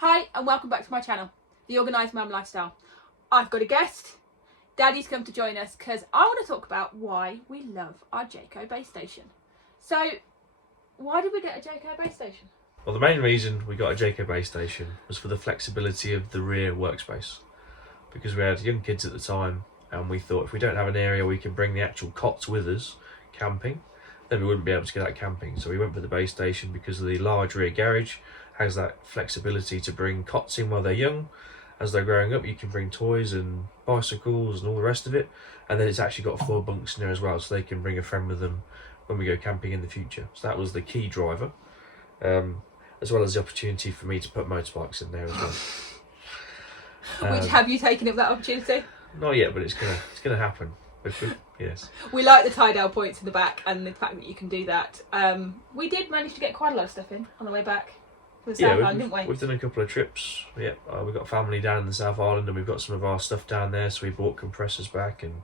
Hi and welcome back to my channel, The Organised Mum Lifestyle. I've got a guest. Daddy's come to join us because I want to talk about why we love our Jayco base station. So, why did we get a Jayco base station? Well, the main reason we got a Jayco base station was for the flexibility of the rear workspace. Because we had young kids at the time and we thought if we don't have an area we can bring the actual cots with us camping, then we wouldn't be able to get out camping. So we went for the base station because of the large rear garage has that flexibility to bring cots in while they're young. As they're growing up, you can bring toys and bicycles and all the rest of it. And then it's actually got 4 bunks in there as well, so they can bring a friend with them when we go camping in the future. So that was the key driver, as well as the opportunity for me to put motorbikes in there as well. Which, have you taken up that opportunity? Not yet, but it's gonna happen. Yes. We like the tie-down points in the back and the fact that you can do that. We did manage to get quite a lot of stuff in on the way back. The South Island, didn't we? We've done a couple of trips. Yeah, we've got family down in the South Island and we've got some of our stuff down there, so we brought compressors back and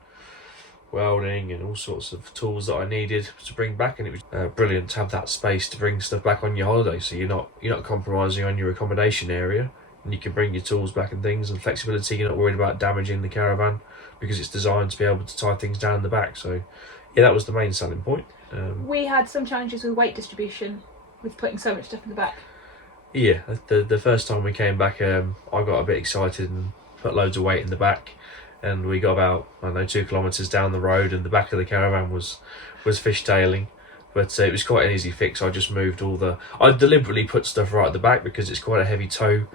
welding and all sorts of tools that I needed to bring back, and it was brilliant to have that space to bring stuff back on your holiday, so you're not compromising on your accommodation area and you can bring your tools back and things, and flexibility. You're not worried about damaging the caravan because it's designed to be able to tie things down in the back. So yeah, that was the main selling point. We had some challenges with weight distribution with putting so much stuff in the back. Yeah, the first time we came back, I got a bit excited and put loads of weight in the back, and we got about, I don't know, 2 kilometres down the road and the back of the caravan was fishtailing. But it was quite an easy fix. I just moved I deliberately put stuff right at the back because it's quite a heavy tow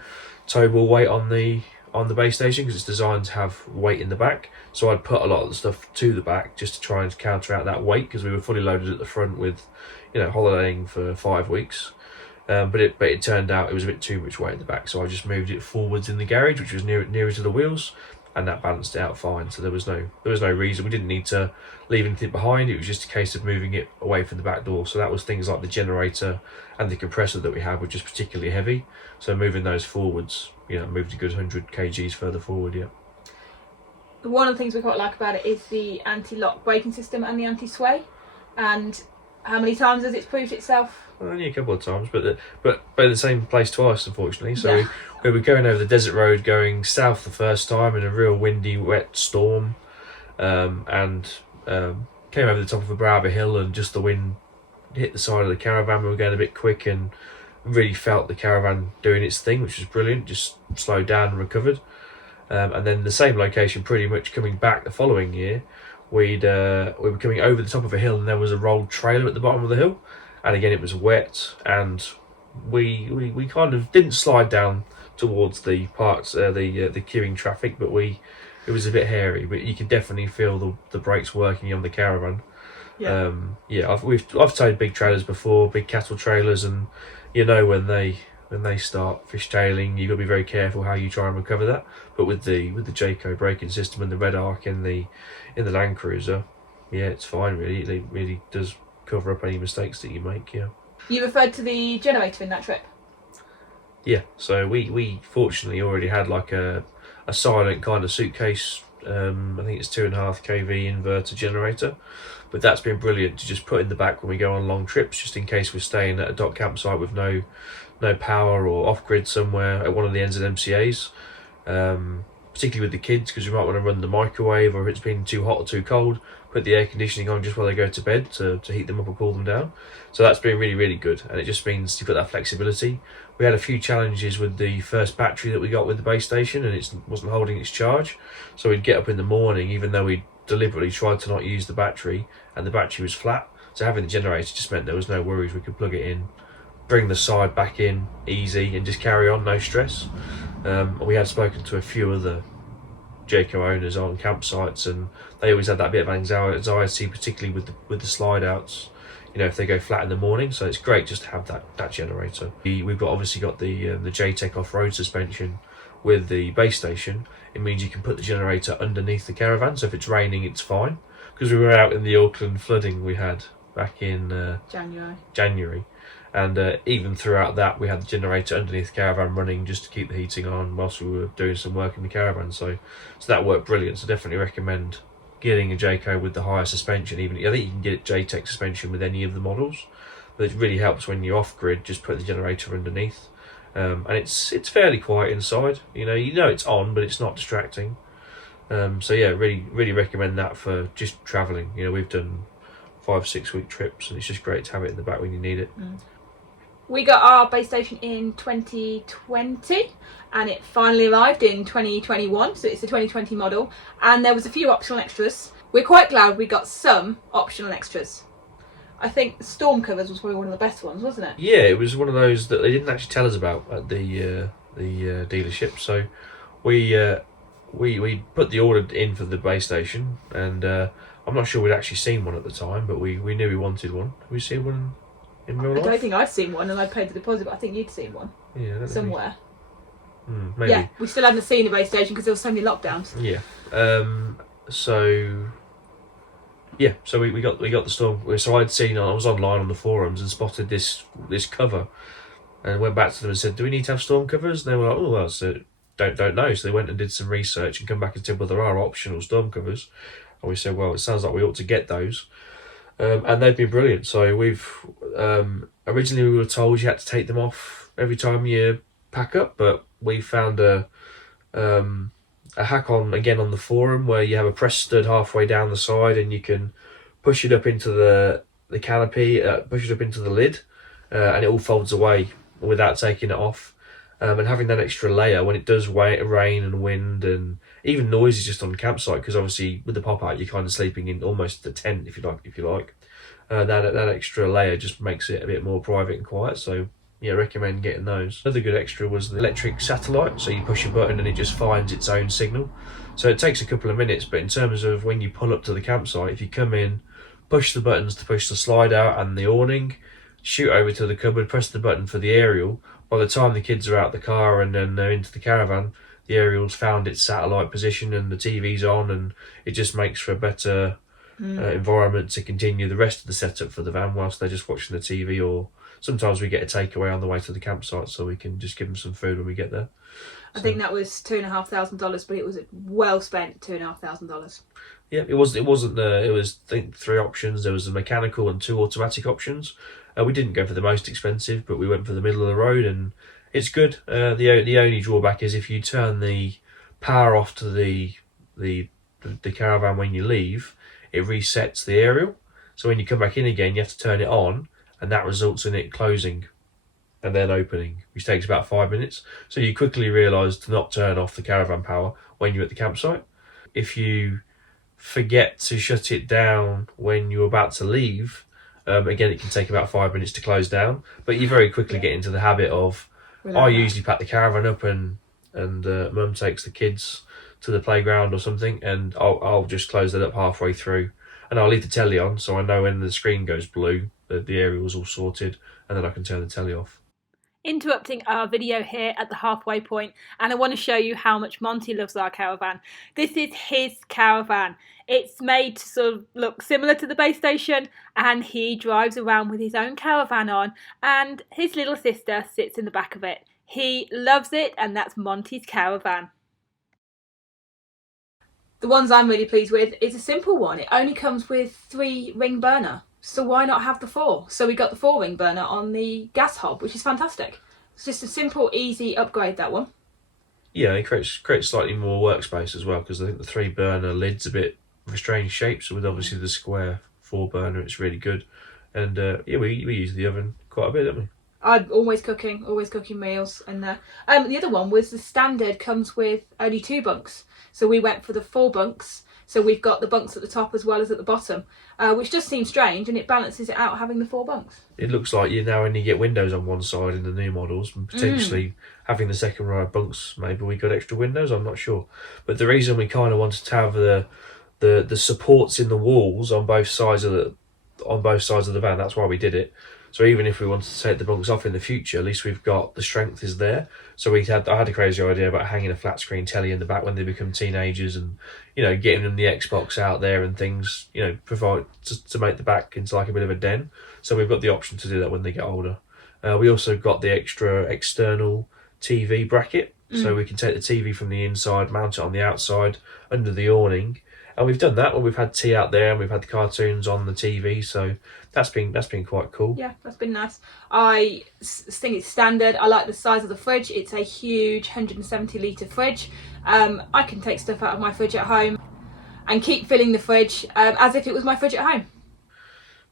ball weight on the base station, because it's designed to have weight in the back. So I'd put a lot of the stuff to the back just to try and counteract that weight, because we were fully loaded at the front with, holidaying for 5 weeks. But it turned out it was a bit too much weight in the back, so I just moved it forwards in the garage, which was nearer to the wheels, and that balanced it out fine. So there was no reason, we didn't need to leave anything behind. It was just a case of moving it away from the back door. So that was things like the generator and the compressor that we had, which is particularly heavy. So moving those forwards, moved a good 100 kgs further forward. Yeah. One of the things we quite like about it is the anti-lock braking system and the anti-sway. And how many times has it proved itself? Only a couple of times, but the same place twice, unfortunately. So we were going over the desert road, going south the first time in a real windy, wet storm, and came over the top of a brow of a hill, and just the wind hit the side of the caravan. We were going a bit quick and really felt the caravan doing its thing, which was brilliant. Just slowed down and recovered. And then the same location, pretty much coming back the following year, we were coming over the top of a hill, and there was a rolled trailer at the bottom of the hill. And again, it was wet, and we kind of didn't slide down towards the parts, the queuing traffic, but it was a bit hairy. But you could definitely feel the brakes working on the caravan. Yeah. I've towed big trailers before, big cattle trailers, and when they start fishtailing, you've got to be very careful how you try and recover that. But with the Jayco braking system and the red arc in the Land Cruiser, yeah, it's fine really. It really does cover up any mistakes that you make. Yeah. You referred to the generator in that trip? Yeah, so we fortunately already had like a silent kind of suitcase, I think it's 2.5 kV inverter generator, but that's been brilliant to just put in the back when we go on long trips, just in case we're staying at a dock campsite with no power or off-grid somewhere at one of the NZMCAs, particularly with the kids, because we might want to run the microwave, or if it's been too hot or too cold, put the air conditioning on just while they go to bed to heat them up or cool them down. So that's been really, really good, and it just means you've got that flexibility. We had a few challenges with the first battery that we got with the base station, and it wasn't holding its charge. So we'd get up in the morning, even though we deliberately tried to not use the battery, and the battery was flat. So having the generator just meant there was no worries. We could plug it in, bring the side back in easy, and just carry on, no stress. We had spoken to a few other Jayco owners on campsites, and they always had that bit of anxiety, particularly with the slide outs, if they go flat in the morning. So it's great just to have that generator. We've obviously got the Jaytech off-road suspension with the base station. It means you can put the generator underneath the caravan, so if it's raining it's fine, because we were out in the Auckland flooding we had back in January. And even throughout that, we had the generator underneath the caravan running just to keep the heating on whilst we were doing some work in the caravan. So that worked brilliant. So definitely recommend getting a Jayco with the higher suspension. I think you can get Jaytech suspension with any of the models, but it really helps when you're off grid. Just put the generator underneath, and it's fairly quiet inside. You know it's on, but it's not distracting. So yeah, really recommend that for just travelling. You know, we've done 5-6 week trips, and it's just great to have it in the back when you need it. We got our base station in 2020 and it finally arrived in 2021, so it's a 2020 model, and there was a few optional extras. We're quite glad we got some optional extras. I think the storm covers was probably one of the best ones, wasn't it? Yeah, it was one of those that they didn't actually tell us about at the dealership. So we put the order in for the base station, and I'm not sure we'd actually seen one at the time, but we knew we wanted one. Have we seen one in real life? I don't think I'd seen one, and I paid the deposit, but I think you'd seen one. Yeah, somewhere. Maybe. Yeah, we still hadn't seen a base station because there were so many lockdowns. Yeah. So we got the storm. So I was online on the forums and spotted this cover, and went back to them and said, "Do we need to have storm covers?" And they were like, "Oh, well, so don't know." So they went and did some research and come back and said, "Well, there are optional storm covers." And we said, "Well, it sounds like we ought to get those." And they've been brilliant. So we've originally we were told you had to take them off every time you pack up, but we found a hack on the forum where you have a press stud halfway down the side, and you can push it up into the canopy, push it up into the lid, and it all folds away without taking it off. And having that extra layer when it does rain and wind and even noises just on the campsite, because obviously with the pop out you're kind of sleeping in almost a tent if you like. That extra layer just makes it a bit more private and quiet. So yeah, recommend getting those. Another good extra was the electric satellite. So you push a button and it just finds its own signal. So it takes a couple of minutes, but in terms of when you pull up to the campsite, if you come in, push the buttons to push the slide out and the awning, shoot over to the cupboard, press the button for the aerial. By the time the kids are out the car and then they're into the caravan, the aerial's found its satellite position and the TV's on, and it just makes for a better environment to continue the rest of the setup for the van whilst they're just watching the TV. Or sometimes we get a takeaway on the way to the campsite, so we can just give them some food when we get there. I think that was $2,500, but it was well spent $2,500. Yeah, it was. It wasn't. It was, I think, 3 options. There was a mechanical and 2 automatic options. We didn't go for the most expensive, but we went for the middle of the road, and it's good. The only drawback is if you turn the power off to the caravan when you leave, it resets the aerial. So when you come back in again, you have to turn it on, and that results in it closing and then opening, which takes about 5 minutes. So you quickly realise to not turn off the caravan power when you're at the campsite. If you forget to shut it down when you're about to leave, again, it can take about 5 minutes to close down, but you very quickly get into the habit of, I usually pack the caravan up and Mum takes the kids to the playground or something, and I'll just close that up halfway through, and I'll leave the telly on so I know when the screen goes blue that the aerial's all sorted, and then I can turn the telly off. Interrupting our video here at the halfway point, and I want to show you how much Monty loves our caravan. This is his caravan. It's made to sort of look similar to the base station, and he drives around with his own caravan on, and his little sister sits in the back of it. He loves it, and that's Monty's caravan. The ones I'm really pleased with is a simple one. It only comes with 3 ring burner. So why not have the 4? So we got the 4 ring burner on the gas hob, which is fantastic. It's just a simple, easy upgrade, that one. Yeah, it creates slightly more workspace as well, because I think the 3 burner lid's a bit of a strange shape. So with obviously the square 4 burner, it's really good. And yeah, we use the oven quite a bit, don't we? I'm always cooking meals in there. The other one was the standard comes with only 2 bunks. So we went for the 4 bunks. So we've got the bunks at the top as well as at the bottom, which does seem strange, and it balances it out having the 4 bunks. It looks like you now only get windows on one side in the new models, and potentially having the second row of bunks, maybe we got extra windows, I'm not sure. But the reason we kind of wanted to have the supports in the walls on both sides of the van, that's why we did it. So even if we wanted to take the bunks off in the future, at least we've got the strength is there. So I had a crazy idea about hanging a flat screen telly in the back when they become teenagers, and getting them the Xbox out there and things, provide to make the back into like a bit of a den. So we've got the option to do that when they get older. We also got the extra external TV bracket, so we can take the TV from the inside, mount it on the outside under the awning, And we've done that when we've had tea out there and we've had the cartoons on the TV, so that's been quite cool. Yeah, that's been nice. I think it's standard. I like the size of the fridge. It's a huge 170 litre fridge. I can take stuff out of my fridge at home and keep filling the fridge as if it was my fridge at home.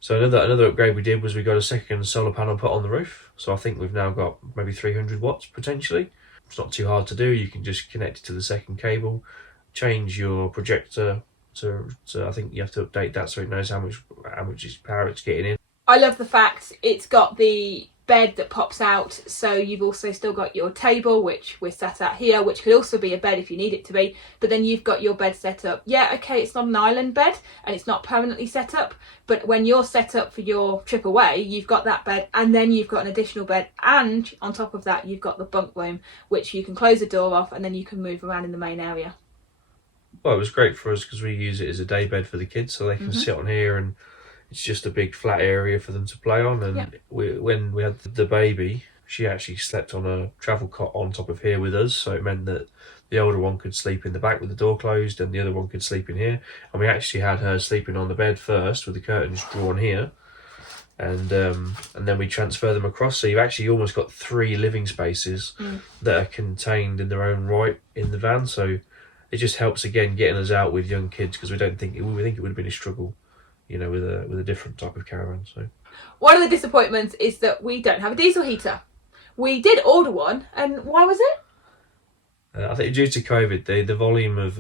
So another upgrade we did was we got a second solar panel put on the roof. So I think we've now got maybe 300 watts potentially. It's not too hard to do. You can just connect it to the second cable, change your projector to I think you have to update that so it knows how much power it's getting in. I love the fact it's got the bed that pops out, so you've also still got your table, which we're sat at here, which could also be a bed if you need it to be, but then you've got your bed set up. Yeah, okay, it's not an island bed and it's not permanently set up, but when you're set up for your trip away, you've got that bed and then you've got an additional bed, and on top of that you've got the bunk room, which you can close the door off and then you can move around in the main area. Well, it was great for us because we use it as a day bed for the kids, so they can sit on here and it's just a big flat area for them to play on. And when we had the baby, she actually slept on a travel cot on top of here with us, so it meant that the older one could sleep in the back with the door closed and the other one could sleep in here. And we actually had her sleeping on the bed first with the curtains drawn here, and then we transfer them across, so you've actually almost got 3 living spaces that are contained in their own right in the van. So it just helps again getting us out with young kids, because we think it would have been a struggle, you know, with a different type of caravan. So one of the disappointments is that we don't have a diesel heater. We did order one, and why was it? I think due to COVID, the volume of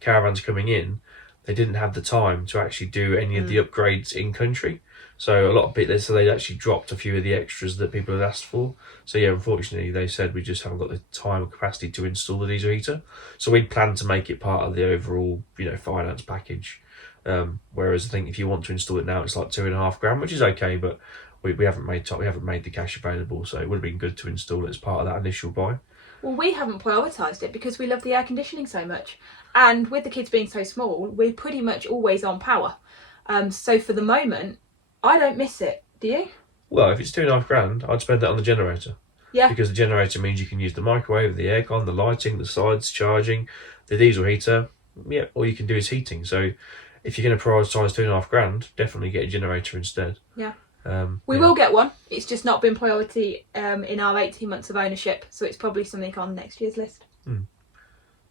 caravans coming in, they didn't have the time to actually do any of the upgrades in country. So a lot of people, so they actually dropped a few of the extras that people had asked for. So yeah, unfortunately, they said we just haven't got the time or capacity to install the diesel heater. So we'd planned to make it part of the overall, finance package. Whereas I think if you want to install it now, it's like £2,500, which is okay, but we haven't made the cash available. So it would have been good to install it as part of that initial buy. Well, we haven't prioritised it because we love the air conditioning so much, and with the kids being so small, we're pretty much always on power. So for the moment, I don't miss it. Do you? Well, if it's £2,500, I'd spend that on the generator. Yeah. Because the generator means you can use the microwave, the aircon, the lighting, the sides, charging, the diesel heater. Yeah, all you can do is heating. So if you're going to prioritise £2,500, definitely get a generator instead. Yeah. We will get one. It's just not been priority in our 18 months of ownership, so it's probably something on next year's list.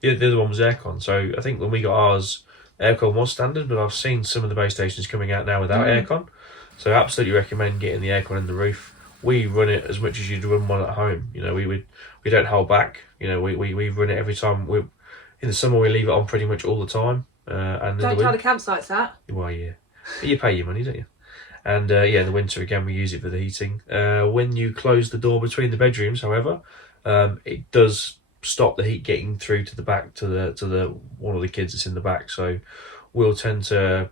The other one was aircon. So I think when we got ours, aircon was standard, but I've seen some of the base stations coming out now without aircon. So I absolutely recommend getting the aircon in the roof. We run it as much as you'd run one at home. We don't hold back. We run it every time. In the summer we leave it on pretty much all the time. And don't tell the campsites that. Well, yeah, but you pay your money, don't you? And in the winter again we use it for the heating. When you close the door between the bedrooms, however, it does stop the heat getting through to the back to the one of the kids that's in the back. So we'll tend to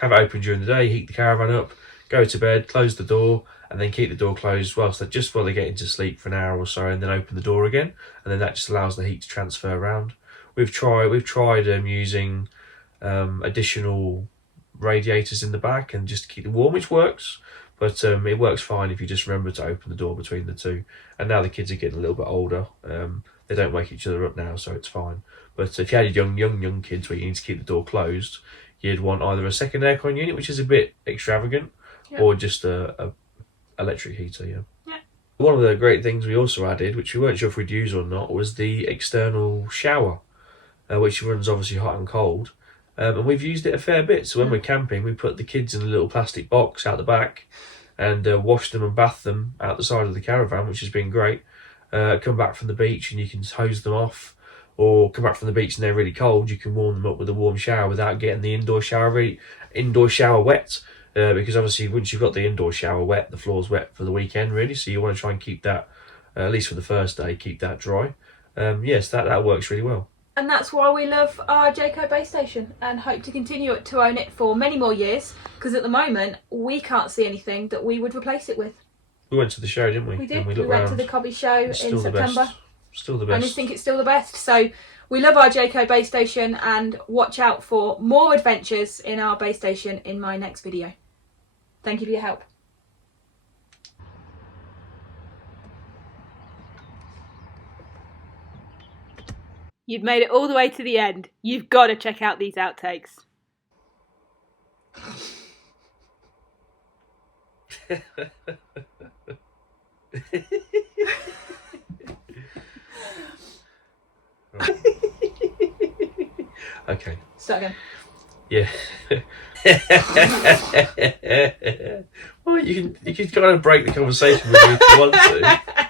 have it open during the day, heat the caravan up, go to bed, close the door, and then keep the door closed while they get into sleep for an hour or so, and then open the door again, and then that just allows the heat to transfer around. We've tried using additional radiators in the back and just to keep it warm, which works, but it works fine if you just remember to open the door between the two. And now the kids are getting a little bit older, they don't wake each other up now, so it's fine. But if you had young kids where you need to keep the door closed, you'd want either a second aircon unit, which is a bit extravagant, or just a electric heater. One of the great things we also added, which we weren't sure if we'd use or not, was the external shower, which runs obviously hot and cold. And we've used it a fair bit. So when we're camping, we put the kids in a little plastic box out the back and wash them and bath them out the side of the caravan, which has been great. Come back from the beach and you can hose them off, or come back from the beach and they're really cold, you can warm them up with a warm shower without getting the indoor shower wet. Because obviously once you've got the indoor shower wet, the floor's wet for the weekend really, so you want to try and keep that, at least for the first day, keep that dry. Yes, that works really well. And that's why we love our Jayco base station and hope to continue to own it for many more years, because at the moment we can't see anything that we would replace it with. We went to the show, didn't we? We did. And we went to the Cobby show in September. Still the best. And we think it's still the best. So we love our Jayco base station, and watch out for more adventures in our base station in my next video. Thank you for your help. You've made it all the way to the end. You've got to check out these outtakes. Okay. Start again. Yeah. Well, you can kind of break the conversation with me if you want to.